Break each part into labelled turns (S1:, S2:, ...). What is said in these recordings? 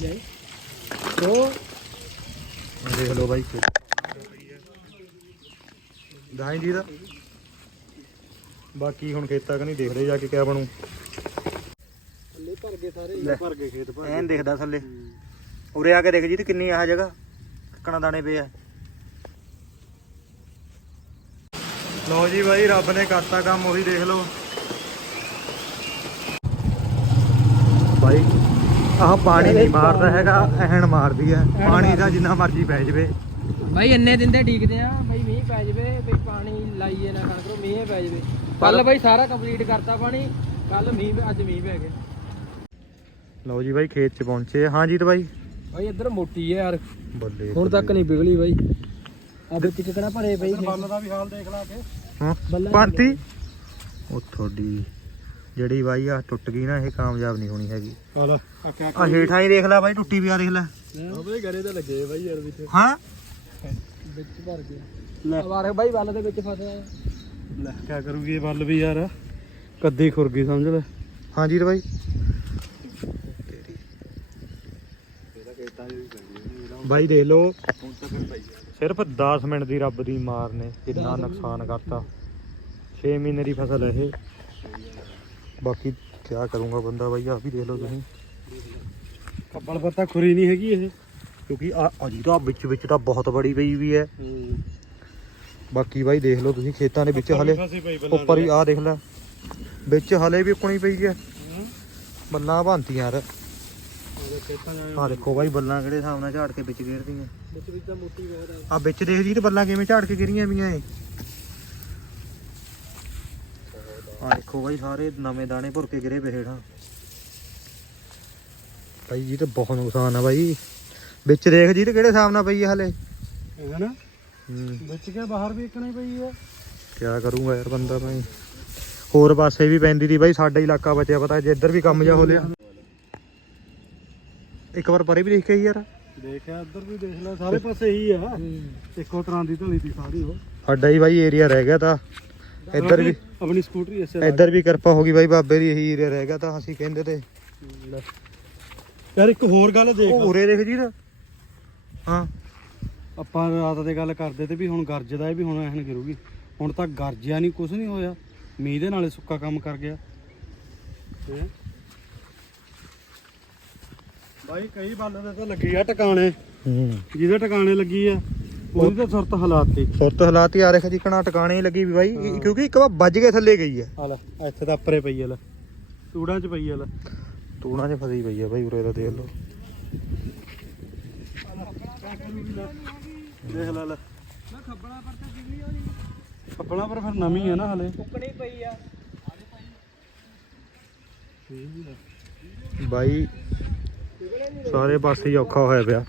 S1: ਜਾਈ ਦੋ
S2: ਦੇਖ ਲਓ ਬਾਈ ਗਾਂ ਜੀ ਦਾ ਬਾਕੀ ਹੁਣ ਖੇਤਾਂ ਕਨੀ ਦੇਖਦੇ ਜਾ ਕੇ ਕਿਆ ਬਣੂ।
S1: ਥੱਲੇ ਭਰ ਗਏ ਸਾਰੇ
S2: ਲੈ।
S1: ਭਰ ਗਏ ਖੇਤ ਭਰ
S2: ਐਨ ਦਿਖਦਾ ਥੱਲੇ। ਉਰੇ ਆ ਕੇ ਦੇਖ ਜੀ ਤੇ ਕਿੰਨੀ ਆਹ ਜਗ੍ਹਾ ਕਣਾ ਦਾਣੇ ਪਏ ਆ। ਲਓ ਜੀ ਬਾਈ ਰੱਬ ਨੇ ਕਰਤਾ ਕੰਮ ਉਹੀ ਦੇਖ ਲਓ। ਬਾਈ ਆਹ ਪਾਣੀ ਨਹੀਂ ਮਾਰਦਾ ਹੈਗਾ ਐਹਣ ਮਾਰਦੀ ਹੈ ਪਾਣੀ ਦਾ ਜਿੰਨਾ ਮਰਜ਼ੀ ਪੈ ਜਵੇ।
S1: ਬਾਈ ਇੰਨੇ ਦਿਨ ਤੇ ਡੀਕਦੇ ਆ ਬਾਈ ਮੀਂਹ ਪੈ ਜਵੇ ਬਈ ਪਾਣੀ ਲਾਈਏ ਨਾ ਕਣਕ ਨੂੰ ਮੀਂਹ ਪੈ ਜਵੇ। ਕੱਲ ਬਾਈ ਸਾਰਾ ਕੰਪਲੀਟ ਕਰਤਾ ਪਾਣੀ ਕੱਲ ਮੀਂਹ ਅੱਜ ਮੀਂਹ ਪੈ ਗਿਆ।
S2: ਲਓ ਜੀ ਬਾਈ ਖੇਤ ਚ ਪਹੁੰਚੇ ਹਾਂ ਜੀਤ ਬਾਈ?
S1: ਬਾਈ ਇੱਧਰ ਮੋਟੀ ਹੈ ਯਾਰ।
S2: ਬੱਲੇ
S1: ਹੁਣ ਤੱਕ ਨਹੀਂ ਪਿਘਲੀ ਬਾਈ। ਆ ਵਿੱਚ ਕਿਕਣਾ ਭਰੇ ਪਈ ਬੱਲ ਦਾ ਵੀ ਹਾਲ ਦੇਖ ਲਾ ਕੇ।
S2: ਹਾਂ
S1: ਬੱਲਾ
S2: ਪੰਤੀ ਉਹ ਤੁਹਾਡੀ ਜਿਹੜੀ ਬਾਈ ਆ ਟੁੱਟ ਗਈ ਨਾ ਇਹ ਕਾਮਯਾਬ ਨਹੀਂ ਹੋਣੀ ਹੈਗੀ।
S1: ਆ ਕਿਆ
S2: ਆ ਹੇਠਾਂ ਹੀ ਦੇਖ ਲੈ ਬਾਈ ਟੁੱਟੀ ਵੀ ਆ ਦੇਖ ਲੈ।
S1: ਆ ਬਈ ਗਰੇ ਤਾਂ ਲੱਗੇ ਬਾਈ ਯਾਰ ਵਿੱਚ।
S2: ਹਾਂ?
S1: ਵਿੱਚ ਭਰ ਗਿਆ ਲੈ। ਵਾਰ ਬਾਈ ਬੱਲ ਦੇ ਵਿੱਚ ਫਸਿਆ
S3: ਲੈ। ਕਿਆ ਕਰੂਗੀ ਇਹ ਵੱਲ ਵੀ ਯਾਰ? ਕੱਦੀ ਖੁਰ ਗਈ ਸਮਝ ਲੈ।
S2: ਹਾਂ ਜੀਤ ਬਾਈ। ਬਾਈ ਦੇਖ ਲਓ। ਸਿਰਫ 10 ਮਿੰਟ ਦੀ ਰੱਬ ਦੀ ਮਾਰ ਨੇ ਕਿੰਨਾ ਨੁਕਸਾਨ ਕਰਤਾ। 6 ਮਹੀਨੇ ਦੀ ਫਸਲ ਇਹ। ਬਾਕੀ ਕੀ ਕਰੂੰਗਾ ਬੰਦਾ ਬਾਈ ਆ ਵੀ ਦੇਖ ਲਓ ਤੁਸੀਂ।
S3: ਕੱਪਲ ਪਰ ਤਾਂ ਖੁਰੀ ਨਹੀਂ ਹੈਗੀ ਇਹ।
S2: ਕਿਉਂਕਿ ਆ ਅਜੀ ਤਾਂ ਵਿੱਚ ਵਿੱਚ ਤਾਂ ਬਹੁਤ ਬੜੀ ਪਈ ਵੀ ਹੈ। ਬਾਕੀ ਬਾਈ ਦੇਖ ਲਓ ਤੁਸੀਂ ਖੇਤਾਂ ਦੇ ਵਿੱਚ ਹਲੇ। ਉੱਪਰ ਹੀ ਆ ਦੇਖ ਲੈ। ਵਿੱਚ ਹਲੇ ਵੀ ਉਕਣੀ ਪਈ ਹੈ। ਬੱਲਾਂ ਭਾਂਤੀ ਯਾਰ। ਆ ਦੇਖੋ ਬਾਈ ਬੱਲਾਂ ਕਿਹੜੇ ਹਿਸਾਬ ਨਾਲ ਝਾੜ ਕੇ ਵਿੱਚ ਗੇਰਦੀਆਂ।
S1: ਵਿੱਚ ਵਿੱਚ ਤਾਂ ਮੋਟੀ ਬਹੁਤ ਆ।
S2: ਵਿੱਚ ਦੇਖ ਜੀ ਤੇ ਬੱਲਾਂ ਕਿਵੇਂ ਝਾੜ ਕੇ ਗਿਰੀਆਂ ਵੀਆਂ ਏ ਆ ਦੇਖੋ ਬਾਈ ਸਾਰੇ ਨਵੇਂ ਦਾਣੇ ਭੁਰ ਕੇ ਗਿਰੇ ਪਏ ਹੇਠਾਂ। ਬਾਈ ਜੀ ਤੇ ਬਹੁਤ ਨੁਕਸਾਨ ਆ ਬਾਈ। ਵਿੱਚ ਦੇਖ ਜੀ ਤੇ ਕਿਹੜੇ ਹਿਸਾਬ ਨਾਲ ਪਈ ਹੈ ਹਲੇ?
S3: ਇਹਦਾ ਨਾ
S2: ਹੂੰ।
S3: ਵਿੱਚ ਕੇ ਬਾਹਰ ਵੀ ਇੱਕਣੀ ਪਈ ਆ?
S2: ਕਿਆ ਕਰੂੰਗਾ ਯਾਰ ਬੰਦਾ ਮੈਂ ਹੋਰ ਪਾਸੇ ਵੀ ਪੈਂਦੀ ਦੀ ਬਾਈ ਸਾਡਾ ਇਲਾਕਾ ਬਚਿਆ ਪਤਾ ਜੇ ਇੱਧਰ ਵੀ ਕੰਮ ਜਾ ਹੋ ਲਿਆ। ਇੱਕ ਵਾਰ ਪਰੇ ਵੀ ਦੇਖ ਕੇ ਯਾਰ।
S3: ਦੇਖਿਆ ਇੱਧਰ ਵੀ ਦੇਖ ਲੈ ਸਾਰੇ ਪਾਸੇ ਹੀ ਆ। ਇੱਕੋ ਤਰ੍ਹਾਂ ਦੀ ਢਲੀ ਦੀ ਸਾਰੀ ਉਹ।
S2: ਸਾਡਾ ਹੀ ਬਾਈ ਏਰੀਆ ਰਹਿ ਗਿਆ ਤਾਂ। ਇੱਧਰ ਵੀ।
S3: ਆਪਣੀ ਸਕੂਟਰੀ ਐਸੇ
S2: ਇੱਧਰ ਵੀ ਕਿਰਪਾ ਹੋ ਗਈ ਬਾਈ ਬਾਬੇ ਦੀ ਇਹੀ ਏਰੀਆ ਰਹਿ ਗਿਆ ਤਾਂ ਅਸੀਂ ਕਹਿੰਦੇ ਤੇ।
S3: ਯਾਰ ਇੱਕ ਹੋਰ ਗੱਲ ਦੇਖ
S2: ਉਹ ਉਰੇ ਦੇਖ ਜੀ ਤਾਂ ਹਾਂ।
S3: ਆਪਾਂ ਰਾਤ ਦੇ ਗੱਲ ਕਰਦੇ ਤੇ ਵੀ ਹੁਣ ਗਰਜਦਾ ਹੈ ਵੀ ਹੁਣ ਐਹਨ ਗਿਰੂਗੀ। ਹੁਣ ਤਾਂ ਗਰਜਿਆ ਨਹੀਂ ਕੁਝ ਨਹੀਂ ਹੋਇਆ। ਮੀਂਹ ਦੇ ਨਾਲੇ ਸੁੱਕਾ ਕੰਮ ਕਰ ਗਿਆ? ਬਾਈ ਕਈ ਬੱਲ ਦੇ ਤਾਂ ਲੱਗੀ ਆ ਟਿਕਾਣੇ। ਜਿਹਦੇ ਟਿਕਾਣੇ ਲੱਗੀ ਆ। ਉਹਦੀ ਤਾਂ ਸੁਰਤ ਹਾਲਾਤੀ
S2: ਸੁਰਤ ਹਾਲਾਤ ਹੀ ਆ ਰਹੇ ਜੀ ਕਣਾ ਟਿਕਾਣੇ ਹੀ ਲੱਗੀ ਵੀ ਬਾਈ। ਕਿਉਂਕਿ ਇੱਕ ਵਾਰ ਵੱਜ ਕੇ ਥੱਲੇ ਗਈ ਹੈ
S3: ਆ ਲੈ ਇੱਥੇ ਤਾਂ ਉੱਪਰੇ ਪਈ ਆ ਲੈ। ਤੂੜਾਂ 'ਚ ਪਈ ਆ ਲੈ।
S2: ਤੂਣਾ 'ਚ ਫਸੀ ਪਈ ਆ ਬਾਈ ਉਰੇ ਦਾ ਦੇਖ ਲਓ।
S3: ਦੇਖ ਲੈ ਲੈ।
S1: ਮੈਂ ਖੱਬਲਾ ਪਰ ਤਾਂ ਕਿਵੇਂ ਹੋਣੀ।
S3: ਕੱਪੜਾ ਪਰ ਫਿਰ ਨਵੀਂ ਆ ਨਾ ਹਲੇ।
S1: ਉੱਕਣੀ ਪਈ ਆ।
S2: ਬਾਈ ਸਾਰੇ ਪਾਸੇ ਔਖਾ ਹੋਇਆ ਪਿਆ।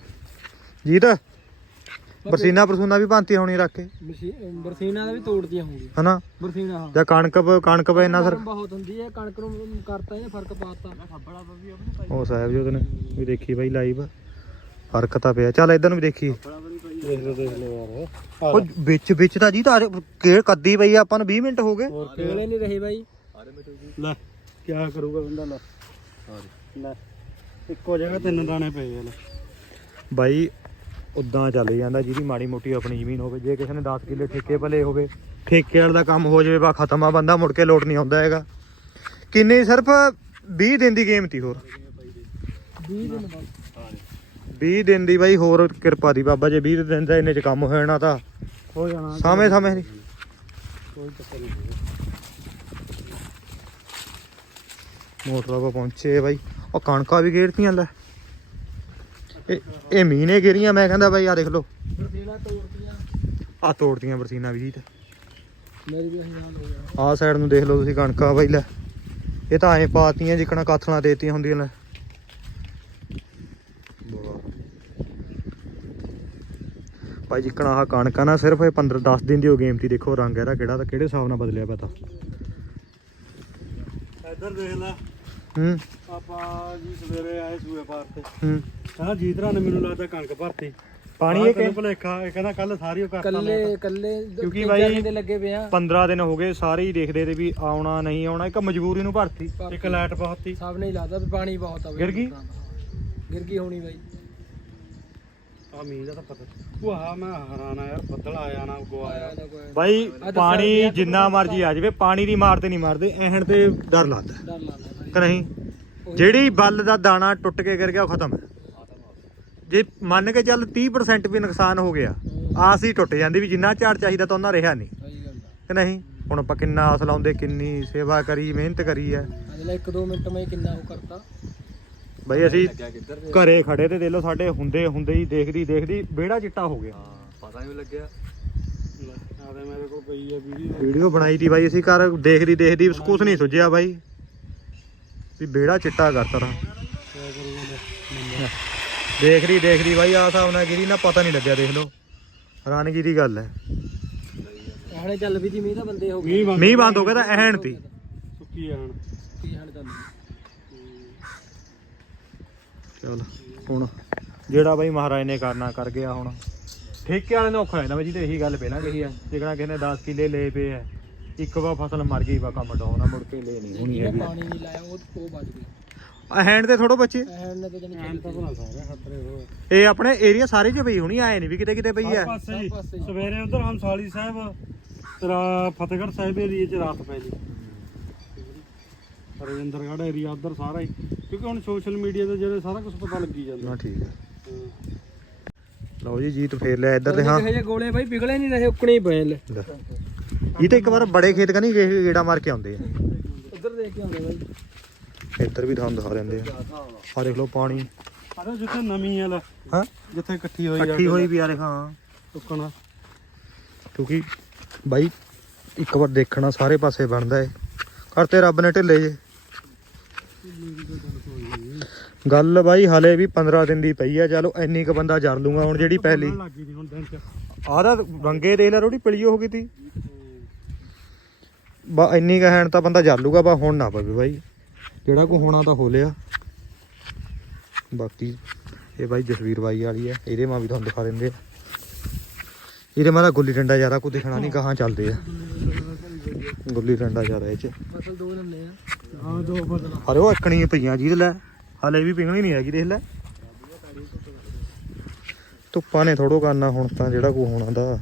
S2: ਜੀਤ ਬਰਸੀਨਾ ਪਰਸੂਨਾ ਵੀ ਭਾਂਤੀ ਹੋਣੀ ਰੱਖ ਕੇ।
S1: ਮਸ਼ੀਨ ਬਰਸੀਨਾ ਦਾ ਵੀ ਤੋੜਦੀਆਂ ਹੋਣਗੀਆਂ।
S2: ਹਨਾ?
S1: ਬਰਸੀਨਾ ਹਾਂ।
S2: ਜਾਂ ਕਣਕ ਕਣਕ ਪੇ ਇੰਨਾ ਸਰ
S1: ਗਰਮ ਬਹੁਤ ਹੁੰਦੀ ਹੈ ਕਣਕ ਨੂੰ ਕਰਤਾ ਇਹ ਫ਼ਰਕ ਪਾਤਾ। ਵੀ ਆਪਣੇ
S2: ਉਹ ਸਾਹਿਬ ਜੀ ਉਹਨੇ ਵੀ ਦੇਖੀ ਬਾਈ ਲਾਈਵ ਫ਼ਰਕ ਤਾਂ ਪਿਆ। ਚੱਲ ਇਧਰ ਨੂੰ ਵੀ ਦੇਖੀ।
S3: ਦੇਖ ਲਓ ਦੇਖ ਲਓ ਯਾਰ
S2: ਉਹ ਵਿੱਚ ਵਿੱਚ ਤਾਂ ਜੀ ਤਾਂ ਕੇ ਕੱਦੀ ਪਈ ਆ, ਆਪਾਂ ਨੂੰ 20 ਮਿੰਟ ਹੋ ਗਏ।
S3: ਹੋਰ
S1: ਕਿਹੜੇ ਨਹੀਂ ਰਹੀ ਬਾਈ।
S3: ਲੈ ਕਿਆ ਕਰੂਗਾ ਬੰਦਾ ਲੈ। ਲੈ ਇੱਕੋ ਜਗ੍ਹਾ ਤਿੰਨ ਦਾਣੇ ਪਏ ਆ ਲੈ।
S2: ਬਾਈ ਉਦਾਂ ਚੱਲ ਜਾਂਦਾ ਜਿਹਦੀ ਮਾੜੀ ਮੋਟੀ ਆਪਣੀ ਜ਼ਮੀਨ ਹੋਵੇ ਜੇ ਕਿਸੇ ਨੇ 10 ਕਿੱਲੇ ਠੇਕੇ ਭਲੇ ਹੋਵੇ ਠੇਕੇ ਵਾਲਾ ਦਾ ਕੰਮ ਹੋ ਜਾਵੇ ਬਾ ਖਤਮ ਆ ਬੰਦਾ ਮੁੜ ਕੇ ਲੋਟ ਨਹੀਂ ਆਉਂਦਾ ਹੈਗਾ। ਕਿੰਨੀ ਸਿਰਫ 20 ਦਿਨ ਦੀ ਗੇਮ ਤੀ ਹੋਰ।
S1: 20 ਦਿਨ ਬਾਅਦ
S2: 20 ਦਿਨ ਦੀ ਬਾਈ ਹੋਰ ਕਿਰਪਾ ਦੀ ਬਾਬਾ ਜੇ 20 ਦਿਨ ਦਾ ਇੰਨੇ ਚ ਕੰਮ ਹੋ ਜਾਣਾ ਤਾਂ
S3: ਹੋ ਜਾਣਾ।
S2: ਸਾਵੇਂ ਸਾਵੇਂ ਦੀ।
S3: ਕੋਈ ਚੱਕਰ ਨਹੀਂ
S2: ਮੋਟਰ ਕੋ ਪਹੁੰਚੇ ਬਾਈ। ਉਹ ਕਣਕਾਂ ਵੀ ਗੇਰਤੀਆਂ ਲੈ। ਇਹ ਇਹ ਮਹੀਨੇ ਗੇਰੀਆਂ ਮੈਂ ਕਹਿੰਦਾ ਬਾਈ ਆ ਦੇਖ ਲਓ।
S1: ਬਰਸੀਨਾ
S2: ਆ ਤੋੜਦੀਆਂ ਬਰਸੀਨਾ ਵੀ ਜੀ ਤੇ
S1: ਮੇਰੀ ਵੀ ਇਹੀ ਹਾਲ ਹੋ ਗਿਆ।
S2: ਆਹ ਸਾਈਡ ਨੂੰ ਦੇਖ ਲਓ ਤੁਸੀਂ ਕਣਕਾਂ ਬਾਈ ਲੈ। ਇਹ ਤਾਂ ਐਂ ਪਾਤੀਆਂ ਜਿਕਣਾ ਕਾਥਲਾਂ ਦੇਤੀਆਂ ਹੁੰਦੀਆਂ ਲੈ ਭਾਈ ਜਿਕਣਾ ਆਹ ਕਣਕਾਂ ਨਾ ਸਿਰਫ ਇਹ 15 10 ਦਿਨ ਦੀ ਹੋ ਗੇਮ ਤੀ ਦੇਖੋ ਰੰਗ ਇਹਦਾ ਕਿਹੜਾ ਤਾਂ ਕਿਹੜੇ ਹਿਸਾਬ ਨਾਲ ਬਦਲਿਆ ਪਤਾ
S3: ਇੱਧਰ ਦੇਖ ਲੈ।
S2: ਹੂੰ।
S3: ਆਪਾਂ ਜੀ ਸਵੇਰੇ ਆਏ ਸੂਏ ਪਾਰ ਤੇ।
S2: ਹੂੰ।
S3: ਕਹਿੰਦਾ ਜੀਤਰਾ ਨੇ ਮੈਨੂੰ ਲੱਗਦਾ ਕਣਕ ਭਰਤੀ।
S2: ਪਾਣੀ
S3: ਆਹ
S2: ਇਹ
S3: ਤੈਨੂੰ
S2: ਕਿ
S3: ਭੁਲੇਖਾ ਇਹ ਕਹਿੰਦਾ ਕੱਲ ਸਾਰੀ ਉਹ ਕਰਤਾ
S1: ਕੱਲੇ ਕੱਲੇ
S2: ਕਿਉਂਕਿ
S1: ਤਿੰਨ
S2: ਬਾਈ-
S1: ਚਾਰ ਦਿਨ ਲੱਗੇ ਪਿਆ
S2: 15 ਦਿਨ ਹੋ ਗਏ ਸਾਰੇ ਹੀ ਦੇਖਦੇ ਤੇ ਵੀ ਆਉਣਾ ਨਹੀਂ ਆਉਣਾ ਇੱਕ ਮਜਬੂਰੀ ਨੂੰ ਭਰਤੀ।
S3: ਇੱਕ ਲਾਈਟ ਬਹੁਤੀ
S1: ਸਭ ਨੇ ਲਾਦਾ ਵੀ ਪਾਣੀ ਬਹੁਤ ਆ
S2: ਗਿਰ ਗਈ?
S1: ਗਿਰ ਗਈ ਹੋਣੀ ਬਾਈ।
S3: ਆ ਮੀਂਹ ਦਾ ਤਾਂ ਪਤਾ ਉਹ ਆ ਮੈਂ ਹੈਰਾਨ ਆ ਯਾਰ ਬੱਦਲ ਆਇਆ ਨਾ ਅੱਗੋਂ ਆਇਆ।
S2: ਬਾਈ ਪਾਣੀ ਜਿੰਨਾ ਮਰਜ਼ੀ ਆ ਜਾਵੇ ਪਾਣੀ ਦੀ ਮਾਰ ਤੇ ਨਹੀਂ ਮਾਰਦੇ ਐਹਣ ਤੇ ਡਰ ਲੱਗਦਾ।
S1: ਡਰ ਲੱਗਦਾ। ਬਾਈ
S2: ਕਿ ਨਹੀਂ ਜਿਹੜੀ ਬੱਲ ਦਾ ਦਾਣਾ ਟੁੱਟ ਕੇ ਗਿਰ ਗਿਆ ਉਹ ਖਤਮ। ਹੈ ਜੇ ਮੰਨ ਕੇ ਚੱਲ 30% ਵੀ ਨੁਕਸਾਨ ਹੋ ਗਿਆ ਆਸ ਹੀ ਟੁੱਟ ਜਾਂਦੀ ਵੀ ਜਿੰਨਾ ਝਾੜ ਚਾਹੀਦਾ ਤਾਂ ਉਹਨਾਂ ਰਿਹਾ ਨਹੀਂ। ਕਿ ਨਹੀਂ? ਹੁਣ ਆਪਾਂ ਕਿੰਨਾ ਆਸ ਲਾਉਂਦੇ ਕਿੰਨੀ ਸੇਵਾ ਕਰੀ ਮਿਹਨਤ ਕਰੀ ਹੈ।
S1: ਅਗਲੇ 1-2 ਮਿੰਟ ਮੈਂ ਕਿੰਨਾ ਉਹ ਕਰਤਾ।
S2: ਬਈ ਅਸੀਂ ਘਰੇ ਖੜੇ ਤੇ ਦੇ ਲੋ ਸਾਡੇ ਹੁੰਦੇ ਹੁੰਦੇ ਹੀ ਦੇਖਦੀ ਦੇਖਦੀ ਵਿਹੜਾ ਚਿੱਟਾ ਹੋ ਗਿਆ।
S1: ਪਤਾ ਨਹੀਂ ਲੱਗਿਆ।
S3: ਆ ਮੇਰੇ ਕੋਲ ਪਈ ਆ ਵੀਡੀਓ।
S2: ਵੀਡੀਓ ਬਣਾਈ ਤੀ ਬਾਈ ਅਸੀਂ ਘਰ ਦੇਖਦੀ ਦੇਖਦੀ ਕੁਛ ਨਹੀਂ ਸੁਝਿਆ ਬਾਈ। ਵੀ ਵਿਹੜਾ ਚਿੱਟਾ ਕਰਤਾ ਤਾ
S3: ਕਿਆ ਕਰੂੰਗਾ
S2: ਦੇਖਦੀ ਦੇਖਦੀ ਬਾਈ ਆ ਹਿਸਾਬ ਨਾਲ ਗਿਰੀ ਨਾ ਪਤਾ ਨਹੀਂ ਲੱਗਿਆ ਦੇਖ ਲਓ। ਹੈਰਾਨਗੀ ਦੀ ਗੱਲ ਹੈ।
S1: ਹਣੇ ਚੱਲ ਵੀ ਦੀ ਮੀਂਹ ਤਾਂ ਬੰਦੇ ਹੋ ਗਏ।
S3: ਮੀਂਹ ਬੰਦ
S2: ਹੋ ਗਿਆ ਤਾਂ ਐਹਣ ਤੀ।
S3: ਸੁੱਕੀ ਆਣ
S1: ਕੀ ਹਣ ਚੱਲ
S2: ਚਲ ਹੁਣ ਜਿਹੜਾ ਬਾਈ ਮਹਾਰਾਜ ਨੇ ਕਰਨਾ ਕਰ ਗਿਆ ਹੁਣ। ਠੇਕੇ ਵਾਲੇ ਨੂੰ ਔਖਾ ਜਾਂਦਾ ਬਈ ਜੀ ਤੇ ਇਹੀ ਗੱਲ ਪਹਿਲਾਂ ਕਹੀ ਆ ਜਿਕਣਾ ਕਿਸੇ ਨੇ 10 ਕਿੱਲੇ ਲਏ ਪਏ ਆ ਇੱਕ ਵਾਰ ਫਸਲ ਮਰ ਗਈ ਵਾ ਕੰਮ ਡਾਉਣ ਆ ਮੁੜ ਕੇ ਲੈ ਨਹੀਂ ਹੋਣੀ ਹੈਗੀ।
S1: ਪਾਣੀ ਨਹੀਂ ਲਾਇਆ ਉਹ ਉਹ ਬਚ ਗਿਆ
S2: ਆ ਹੈਂਡ ਤੇ ਥੋੜੋ ਬੱਚੇ।
S1: ਐਨ ਨੇ ਤਾਂ ਜਣੀ
S3: ਐਨ ਤਾਂ ਬਣਾ ਸਾਰੇ ਖਤਰੇ ਹੋ।
S2: ਇਹ ਆਪਣੇ ਏਰੀਆ ਸਾਰੇ 'ਚ ਪਈ ਹੋਣੀ ਆਏ ਨਹੀਂ ਵੀ ਕਿਤੇ ਕਿਤੇ ਪਈ ਆ।
S3: ਹੀ।
S1: ਹੀ।
S3: ਸਵੇਰੇ ਉਧਰ ਹੰਸਾਲੀ ਸਾਹਿਬ ਤੇਰਾ ਫਤਿਹਗੜ੍ਹ ਸਾਹਿਬ ਏਰੀਏ 'ਚ ਰਾਤ ਪੈ ਜੀ ਰਜਿੰਦਰਗੜ੍ਹ ਏਰੀਆ ਉਧਰ ਸਾਰਾ ਹੀ। ਕਿਉਂਕਿ ਹੁਣ ਸੋਸ਼ਲ ਮੀਡੀਆ ਤੇ ਜਿਹੜੇ ਸਾਰਾ ਕੁਝ ਪਤਾ ਲੱਗੀ ਜਾਂਦਾ।
S2: ਨਾ ਠੀਕ ਹੈ
S3: ਹਾਂ।
S2: ਲਓ ਜੀ ਜੀਤ ਫੇਰ ਲਿਆ ਇੱਧਰ ਤੇ ਹਾਂ।
S1: ਇਹੋ ਜਿਹੇ ਗੋਲੇ ਬਾਈ ਪਿਘਲੇ ਨਹੀਂ ਰਹੇ ਉੱਕਣੇ ਹੀ ਪਏ ਲੈ।
S2: ਇਹ ਤੇ ਇੱਕ ਵਾਰ ਬੜੇ ਖੇਤ ਕਨੀ ਗੇੜਾ ਮਾਰ ਕੇ ਆਉਂਦੇ ਆ।
S1: ਉਧਰ ਦੇਖ ਕੇ ਆਉਂਦੇ ਬਾਈ।
S2: ਇੱਧਰ ਵੀ ਤੁਹਾਨੂੰ ਦਿਖਾ ਦਿੰਦੇ ਆ। ਆ ਦੇਖ ਲਓ ਪਾਣੀ।
S3: ਅਰੇ ਜਿੱਥੇ ਨਵੀਂ ਆ ਲੈ।
S2: ਹਾਂ?
S3: ਜਿੱਥੇ ਇਕੱਠੀ ਹੋਈ ਆ
S2: ਇਕੱਠੀ ਹੋਈ ਵੀ ਆ ਦੇਖ ਹਾਂ।
S3: ਟੁੱਕਣਾ
S2: ਕਿਉਂਕਿ ਬਾਈ ਇੱਕ ਵਾਰ ਦੇਖਣਾ ਸਾਰੇ ਪਾਸੇ ਬਣਦਾ ਏ। ਕਰਤੇ ਰੱਬ ਨੇ ਢਿੱਲੇ ਜੇ। ਗੱਲ ਬਾਈ ਹਲੇ ਵੀ 15 ਦਿਨ ਦੀ ਪਈ ਆ। ਚਲੋ ਇੰਨੀ ਕ ਬੰਦਾ ਜਰ ਲੂਗਾ ਹੁਣ ਜਿਹੜੀ ਪਹਿਲੀ।
S3: ਦੀ
S2: ਆਹ ਰੰਗੇ ਦੇ ਲੈ ਰੋੜੀ ਪਲੀਓ ਹੋ ਗਈ ਤੀ। ਬਾ ਇੰਨੀ ਕ ਹੈਣ ਤਾਂ ਬੰਦਾ ਜਰ ਬਾ ਹੁਣ ਨਾ ਪਵੇ ਬਾਈ। ਜਿਹੜਾ ਕੋ ਹੋਣਾ ਤਾਂ ਹੋ ਲਿਆ। ਬਾਕੀ ਇਹ ਬਾਈ ਜਸਵੀਰ ਬਾਈ ਵਾਲੀ ਆ, ਇਹਦੇ ਮਾਂ ਵੀ ਤੁਹਾਨੂੰ ਦਿਖਾ ਦਿੰਦੇ ਆ। ਇਹਦੇ ਮਾਰਾ ਗੁੱਲੀ ਡੰਡਾ ਜ਼ਿਆਦਾ ਕੋ ਦਿਖਣਾ ਨਹੀਂ ਕਹਾਂ ਚੱਲਦੇ ਆ। ਗੁੱਲੀ ਡੰਡਾ ਜ਼ਿਆਦਾ ਇਹ ਚ।
S1: ਫਸਲ ਦੋ ਲੰਨੇ ਆ
S3: ਹਾਂ ਦੋ ਬਦਲਾ
S2: ਅਰੇ ਉਹ ਇੱਕਣੀ ਪਈਆਂ ਜੀ ਲੈ, ਹਲੇ ਵੀ ਪਿੰਗਣੀ ਨਹੀਂ ਹੈਗੀ, ਦੇਖ ਲੈ। ਧੁੱਪਾਂ ਨੇ ਥੋੜੋ ਕਰਨਾ ਹੁਣ ਤਾਂ ਜਿਹੜਾ ਕੋ ਹੋਣਾ ਦਾ।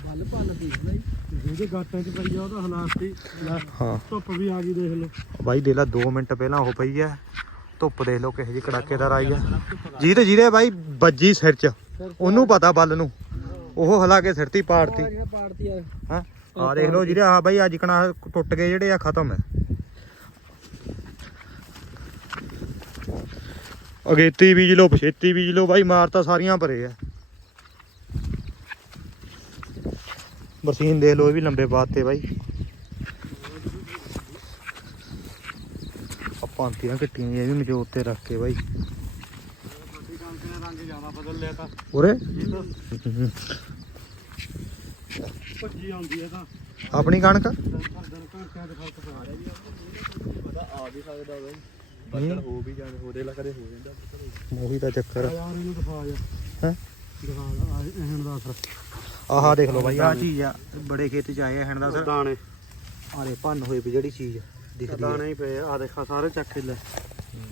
S1: ਬੱਲ ਭੰਨ ਦੀ ਬਾਈ
S3: ਜਿਹਦੇ ਗਾਟੇ 'ਚ ਪਈ ਆ ਉਹਦਾ ਹਾਲਾਤ ਸੀ ਲੈ
S2: ਹਾਂ।
S3: ਧੁੱਪ ਵੀ ਆ ਗਈ ਦੇਖ ਲਓ।
S2: ਬਾਈ ਦੇਖ ਲੈ 2 ਮਿੰਟ ਪਹਿਲਾਂ ਉਹ ਪਈ ਐ ਧੁੱਪ ਦੇਖ ਲਓ ਕਿਹੋ ਜਿਹੀ ਕੜਾਕੇਦਾਰ ਆਈ ਆ। ਜਿਹਦੇ ਜਿਹਦੇ ਬਾਈ ਵੱਜੀ ਸਿਰ 'ਚ। ਉਹਨੂੰ ਪਤਾ ਬੱਲ ਨੂੰ। ਉਹ ਹਲਾ ਕੇ ਸਿਰ ਤੇ ਹੀ ਪਾੜਤੀ।
S1: ਆ
S2: ਹਾਂ ਆ ਦੇਖ ਲਓ ਜਿਹੜੇ ਆ ਬਾਈ ਅੱਜ ਕਣਾ ਟੁੱਟ ਗਏ ਜਿਹੜੇ ਆ ਖਤਮ ਐ ਅਗੇਤੀ ਬੀਜ ਲਓ ਪਛੇਤੀ ਬੀਜ ਲਓ ਬਾਈ ਮਾਰ ਤਾਂ ਸਾਰੀਆਂ ਭਰੇ ਆ। ਬਰਸੀਨ ਦੇਖ ਲਓ ਇਹ ਵੀ ਲੰਬੇ ਪਾਤੇ ਬਾਈ। ਆਪਾਂ ਅੰਤੀਆਂ ਕੱਟੀਆਂ ਇਹ ਵੀ ਮਜੋਤ ਤੇ ਰੱਖ ਕੇ ਬਾਈ।
S3: ਵੱਡੀ ਕਣਕ ਨੇ ਰੰਗ ਜ਼ਿਆਦਾ ਬਦਲ ਲਿਆ ਤਾਂ
S2: ਉਰੇ?
S3: ਇਹ ਤਾਂ ਭੱਜੀ ਆਉਂਦੀ ਹੈ ਤਾਂ
S2: ਆਪਣੀ ਕਣਕ?
S3: ਦੇ
S1: ਆ ਵੀ ਸਕਦਾ ਬਾਈ
S2: ਬੱਦਲ
S1: ਹੋ ਵੀ ਜਾਂਦੇ ਉਹਦੇ ਲੱਗਦੇ ਹੋ ਜਾਂਦਾ।
S2: ਉਹੀ ਤਾਂ ਚੱਕਰ। ਆ।
S3: ਯਾਰ ਇਹਨੂੰ ਦਿਖਾ ਜਾ।
S2: ਹੈਂ?
S3: ਦਿਖਾ ਆ ਇਹਨ ਦਾ ਅਸਰ
S2: ਆਹ ਦੇਖ ਲਓ ਬਾਈ ਆਹ ਚੀਜ਼ ਆ ਬੜੇ ਖੇਤ ਚ ਆਏ ਹਣ ਦਾ ਸਰ।
S3: ਦਾਣੇ।
S2: ਆਰੇ ਭੰਨ ਹੋਏ ਵੀ ਜਿਹੜੀ ਚੀਜ਼ ਦਿਖਦੀ ਆ।
S3: ਦਾਣੇ ਹੀ ਪਏ ਆ ਆਹ ਦੇਖਾ ਸਾਰੇ ਚੱਕ ਕੇ ਲੈ।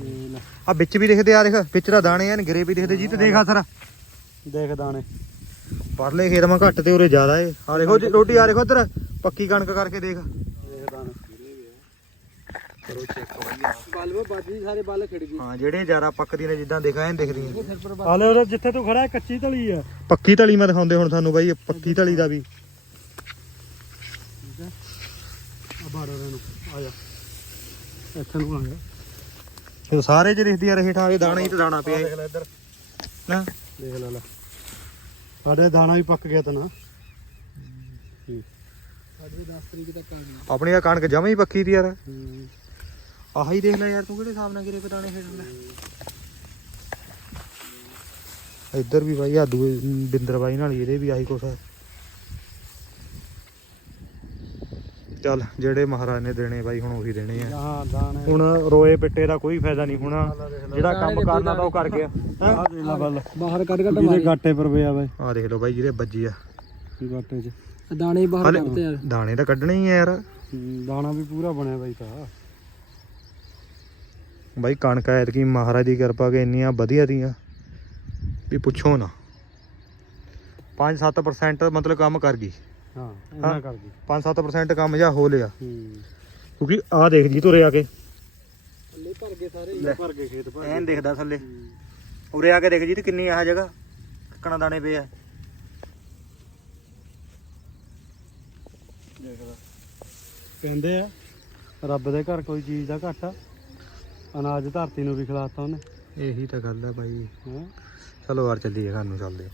S3: ਇਹ ਲੈ
S2: ਆ ਵਿੱਚ ਵੀ ਦਿਖਦੇ ਆ ਦੇਖ ਵਿੱਚ ਦਾ ਦਾਣੇ ਆ ਗਿਰੇ ਵੀ ਦਿਖਦੇ ਜੀ ਤੇ ਦੇਖ ਆ ਸਰ।
S3: ਦੇਖ ਦਾਣੇ।
S2: ਪਰਲੇ ਖੇਤ ਮਾ ਘੱਟ ਤੇ ਉਰੇ ਜ਼ਿਆਦਾ ਏ। ਆ ਦੇਖੋ ਰੋਟੀ ਆ ਦੇਖੋ ਉਧਰ ਪੱਕੀ ਕਣਕ ਕਰਕੇ ਦੇਖ। ਕਰੋ ਚੈੱਕ
S1: ਬੱਲ ਵਾ ਬਾਜੀ ਸਾਰੇ ਬੱਲ ਖਿੜ ਗਏ।
S2: ਹਾਂ ਜਿਹੜੇ ਜ਼ਿਆਦਾ ਪੱਕਦੀਆਂ ਨੇ ਜਿੱਦਾਂ ਦਿਖਾਏ ਨੇ ਦਿਖਦੀਆਂ
S1: ਉਹ ਸਿਰ ਪਰ
S3: ਹਾਲੇ ਉਹਦੇ ਜਿੱਥੇ ਤੂੰ ਖੜਾ ਹੈ ਕੱਚੀ ਧਲੀ ਆ।
S2: ਪੱਕੀ ਧਲੀ ਮੈਂ ਦਿਖਾਉਂਦੇ ਹੁਣ ਤੁਹਾਨੂੰ ਬਾਈ ਪੱਕੀ ਧਲੀ ਦਾ ਵੀ।
S3: ਠੀਕ ਹੈ ਆ ਬਾੜੋ ਨੂੰ ਆ ਜਾ। ਇੱਥੇ ਨੂੰ ਆ ਜਾ।
S2: ਇਹ ਸਾਰੇ ਚ ਦਿਖਦੀ ਆ ਰਹੇ ਠਾਂ ਦੇ ਦਾਣੇ ਹੀ ਤੇ ਦਾਣਾ ਪਿਆ
S3: ਦੇਖ ਲੈ ਇੱਧਰ।
S2: ਨਾ?
S3: ਦੇਖ ਲੈ ਲੈ। ਸਾਡੇ ਦਾਣਾ ਵੀ ਪੱਕ ਗਿਆ ਤਾਂ ਨਾ।
S1: ਅੱਜ ਵੀ 10 ਤਰੀਕ ਤੱਕ ਆ। ਗਈ
S2: ਆਪਣੀ ਆ ਕਣਕ ਜਮਾ ਹੀ ਪੱਕੀ ਦੀ ਯਾਰ।
S3: ਹੂੰ।
S2: ਆਹ ਹੀ ਦੇਖ ਲੈ ਯਾਰ ਤੂੰ ਕਿਹੜੇ ਹਿਸਾਬ ਨਾਲ ਗਿਰੇ ਪੇ ਦਾਣੇ ਫੇਰ ਲੈ। ਇੱਧਰ ਵੀ ਬਾਈ ਆ ਦੂਏ ਬਿੰਦਰ ਬਾਈ ਨਾਲ ਇਹਦੇ ਵੀ ਆਹੀ ਕੁਛ ਹੈ। ਚੱਲ ਜਿਹੜੇ ਮਹਾਰਾਜ ਨੇ ਦੇਣੇ ਬਾਈ ਹੁਣ ਉਹੀ ਦੇਣੇ ਆ।
S3: ਹਾਂ ਦਾਣੇ।
S2: ਹੁਣ ਰੋਏ ਪਿੱਟੇ ਦਾ ਕੋਈ ਫਾਇਦਾ ਨਹੀਂ ਹੁਣ ਜਿਹੜਾ ਕੰਮ ਕਰਨਾ ਤਾਂ ਉਹ ਕਰ ਗਿਆ।
S3: ਆ ਦੇ ਲੈ ਬੱਲ
S1: ਬਾਹਰ ਕੱਢ ਕੱਢ
S3: ਇਹਦੇ ਗਾਟੇ ਪਰ ਪਿਆ ਬਾਈ।
S2: ਆ ਦੇਖ ਲਓ ਬਾਈ ਜਿਹਦੇ ਵੱਜੀ ਆ।
S3: ਗਾਟੇ 'ਚ?
S1: ਦਾਣੇ ਬਾਹਰ ਕੱਢਤੇ ਯਾਰ
S2: ਦਾਣੇ ਤਾਂ ਕੱਢਣੇ ਹੀ ਆ ਯਾਰ।
S3: ਦਾਣਾ ਵੀ ਪੂਰਾ ਬਣਿਆ ਬਾਈ ਤਾਂ। ਬਾਈ
S2: ਕਣਕ ਐਤਕੀ ਮਹਾਰਾਜ ਦੀ ਕਿਰਪਾ ਕੇ ਇੰਨੀਆਂ ਵਧੀਆ ਦੀਆਂ ਵੀ ਪੁੱਛੋ ਨਾ। 5-7% ਮਤਲਬ ਕੰਮ ਕਰ ਗਈ।
S3: ਹਾਂ
S2: ਹਾਂ।
S3: ਇਹਨਾਂ ਕਰਦੀ
S2: 5-7% ਕੰਮ ਜਾ ਹੋ ਲਿਆ। ਕਿਉਂਕਿ ਆਹ ਦੇਖ ਜੀ ਤੁਰੇ ਆ ਕੇ।
S1: ਥੱਲੇ ਭਰ ਗਏ ਸਾਰੇ
S2: ਲੈ।
S3: ਭਰ ਕੇ ਖੇਤ ਭਰ
S2: ਐਨ ਦਿਖਦਾ ਥੱਲੇ। ਉਰੇ ਆ ਕੇ ਦੇਖ ਜੀ ਤੇ ਕਿੰਨੀ ਆਹ ਜਗ੍ਹਾ। ਕਣਾ ਦਾਣੇ ਪਏ ਆ।
S3: ਦੇਖਦਾ। ਕਹਿੰਦੇ ਆ ਰੱਬ ਦੇ ਘਰ ਕੋਈ ਚੀਜ਼ ਦਾ ਘਾਟਾ। ਅਨਾਜ ਧਰਤੀ ਨੂੰ ਵੀ ਖਿਲਾਤਾ ਉਹਨੇ।
S2: ਇਹੀ ਤਾਂ ਗੱਲ ਹੈ ਬਾਈ।
S3: ਹੈਂ?
S2: ਚਲੋ ਯਾਰ ਚੱਲੀਏ ਘਰ ਨੂੰ ਚੱਲਦੇ ਆ।